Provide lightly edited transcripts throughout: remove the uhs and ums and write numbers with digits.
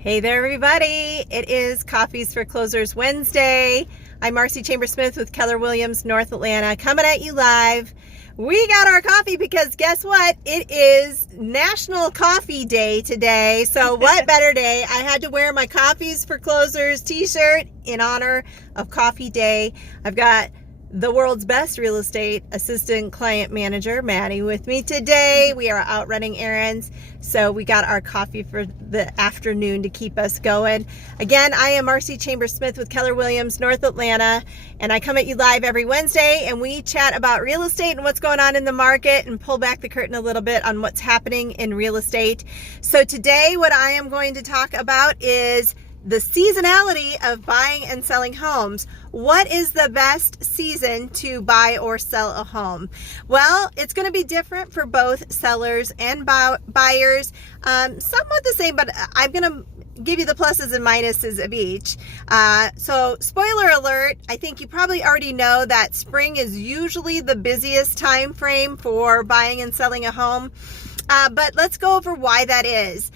Hey there, everybody. It is Coffees for Closers Wednesday. I'm Marcy Chambers-Smith with Keller Williams, North Atlanta, coming at you live. We got our coffee because guess what? It is National Coffee Day today. So what better day? I had to wear my Coffees for Closers t-shirt in honor of Coffee Day. I've got the world's best real estate assistant client manager, Maddie, with me today. We are out running errands, so we got our coffee for the afternoon to keep us going. Again, I am Marcy Chambers-Smith with Keller Williams, North Atlanta, and I come at you live every Wednesday, and we chat about real estate and what's going on in the market and pull back the curtain a little bit on what's happening in real estate. So today, what I am going to talk about is the seasonality of buying and selling homes. What is the best season to buy or sell a home? Well, it's going to be different for both sellers and buyers. Somewhat the same, but I'm going to give you the pluses and minuses of each. So spoiler alert, I think you probably already know that spring is usually the busiest time frame for buying and selling a home. But let's go over why that is.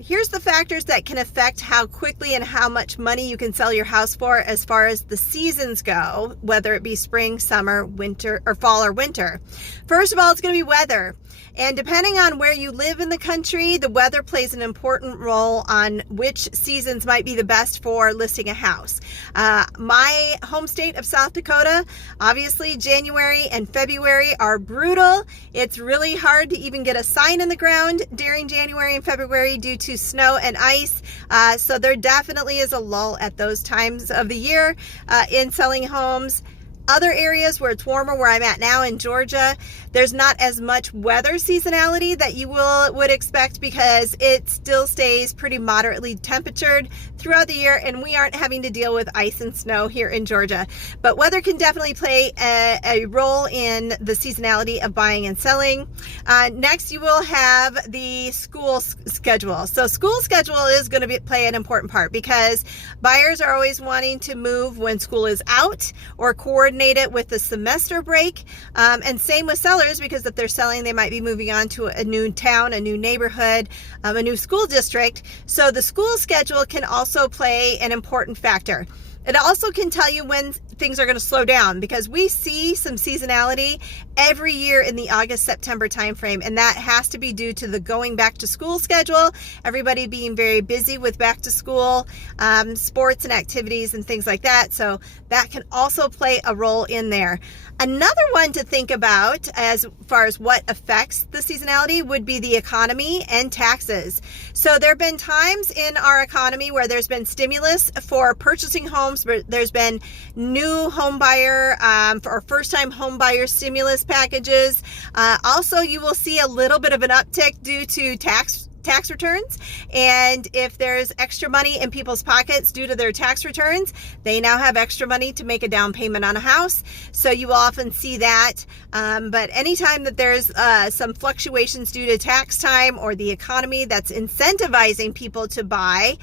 Here's the factors that can affect how quickly and how much money you can sell your house for as far as the seasons go, whether it be spring, summer, winter, or fall or winter. First of all, it's going to be weather. And depending on where you live in the country, the weather plays an important role on which seasons might be the best for listing a house. My home state of South Dakota, obviously January and February are brutal. It's really hard to even get a sign in the ground during January and February due to snow and ice. So there definitely is a lull at those times of the year in selling homes. Other areas where it's warmer, where I'm at now in Georgia, there's not as much weather seasonality that you would expect because it still stays pretty moderately temperatured throughout the year, and we aren't having to deal with ice and snow here in Georgia. But weather can definitely play a role in the seasonality of buying and selling. Next, you will have the school schedule. So school schedule is going to play an important part because buyers are always wanting to move when school is out or coordinate it with the semester break. And same with sellers, because if they're selling, they might be moving on to a new town, a new neighborhood, a new school district. So the school schedule can also play an important factor. It also can tell you when things are going to slow down because we see some seasonality every year in the August-September timeframe, and that has to be due to the going back to school schedule, everybody being very busy with back to school, sports and activities and things like that. So that can also play a role in there. Another one to think about as far as what affects the seasonality would be the economy and taxes. So there have been times in our economy where there's been stimulus for purchasing homes, but there's been new home buyer or first-time home buyer stimulus packages. Also, you will see a little bit of an uptick due to tax returns, and if there's extra money in people's pockets due to their tax returns, they now have extra money to make a down payment on a house. So you will often see that, but anytime that there's some fluctuations due to tax time or the economy that's incentivizing people to buy,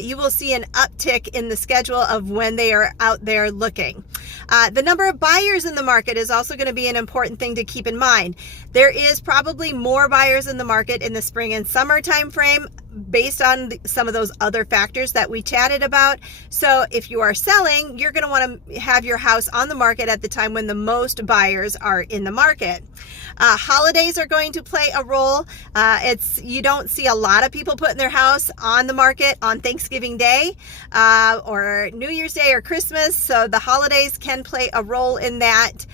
you will see an uptick in the schedule of when they are out there looking. The number of buyers in the market is also going to be an important thing to keep in mind. There is probably more buyers in the market in the spring and summer time frame based on some of those other factors that we chatted about. So if you are selling, you're going to want to have your house on the market at the time when the most buyers are in the market. Holidays are going to play a role. You don't see a lot of people putting their house on the market on Thanksgiving Day or New Year's Day or Christmas. So the holidays can play a role in that.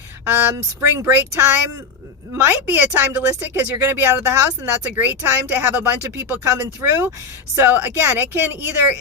Spring break time might be a time to list it because you're going to be out of the house, and that's a great time to have a bunch of people coming through. So again, it can either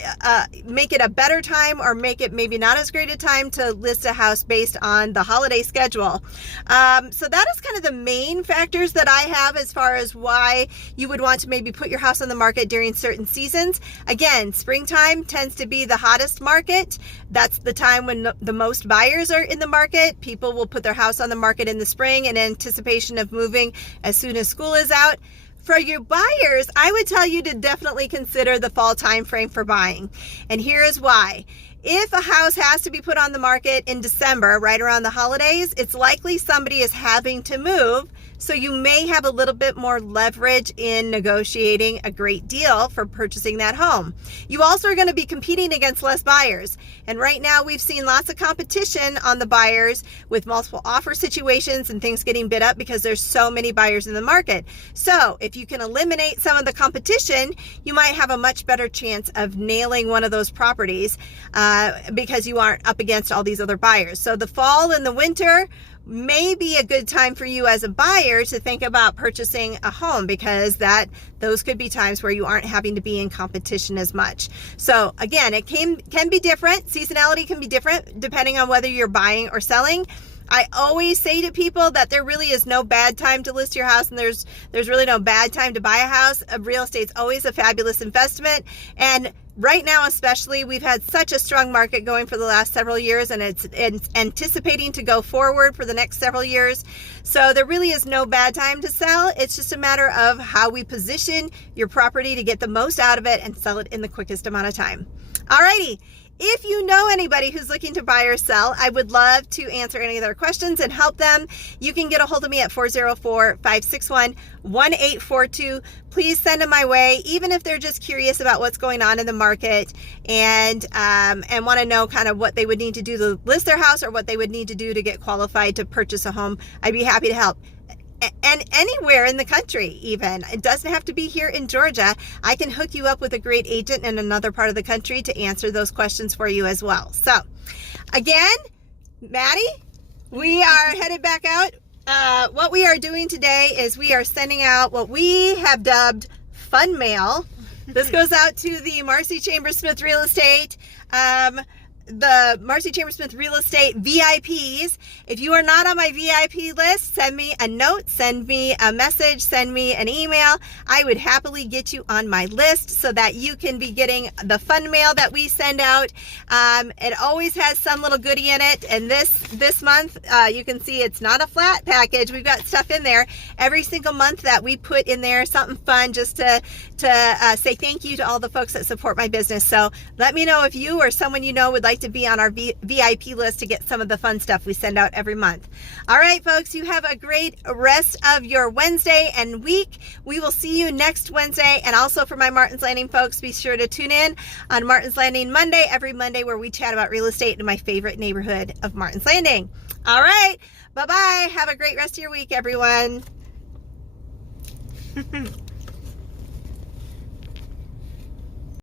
make it a better time or make it maybe not as great a time to list a house based on the holiday schedule. So that is kind of the main factors that I have as far as why you would want to maybe put your house on the market during certain seasons. Again, springtime tends to be the hottest market. That's the time when the most buyers are in the market. People will put their house on the market in the spring in anticipation of moving as soon as school is out. For your buyers, I would tell you to definitely consider the fall time frame for buying. And here is why. If a house has to be put on the market in December, right around the holidays, it's likely somebody is having to move So you may have a little bit more leverage in negotiating a great deal for purchasing that home. You also are going to be competing against less buyers. And right now we've seen lots of competition on the buyers with multiple offer situations and things getting bid up because there's so many buyers in the market. So if you can eliminate some of the competition, you might have a much better chance of nailing one of those properties because you aren't up against all these other buyers. So the fall and the winter may be a good time for you as a buyer to think about purchasing a home, because those could be times where you aren't having to be in competition as much. So again, it can be different. Seasonality can be different depending on whether you're buying or selling. I always say to people that there really is no bad time to list your house, and there's really no bad time to buy a house. Real estate's always a fabulous investment, and right now especially, we've had such a strong market going for the last several years, and it's anticipating to go forward for the next several years. So there really is no bad time to sell. It's just a matter of how we position your property to get the most out of it and sell it in the quickest amount of time. Alrighty. If you know anybody who's looking to buy or sell, I would love to answer any of their questions and help them. You can get a hold of me at 404-561-1842. Please send them my way, even if they're just curious about what's going on in the market and want to know kind of what they would need to do to list their house or what they would need to do to get qualified to purchase a home. I'd be happy to help. And anywhere in the country, even. It doesn't have to be here in Georgia. I can hook you up with a great agent in another part of the country to answer those questions for you as well. So, again, Maddie, we are headed back out. What we are doing today is we are sending out what we have dubbed fun mail. This goes out to the Marcy Chambers Smith Real Estate, the Marcy Chambers Smith Real Estate VIPs. If you are not on my VIP list, send me a note, send me a message, send me an email. I would happily get you on my list so that you can be getting the fun mail that we send out. It always has some little goodie in it, and this month you can see it's not a flat package. We've got stuff in there every single month that we put in there, something fun just to say thank you to all the folks that support my business. So let me know if you or someone you know would like to be on our VIP list to get some of the fun stuff we send out every month. All right, folks, you have a great rest of your Wednesday and week. We will see you next Wednesday. And also for my Martin's Landing folks, be sure to tune in on Martin's Landing Monday, every Monday, where we chat about real estate in my favorite neighborhood of Martin's Landing. All right, bye-bye. Have a great rest of your week, everyone.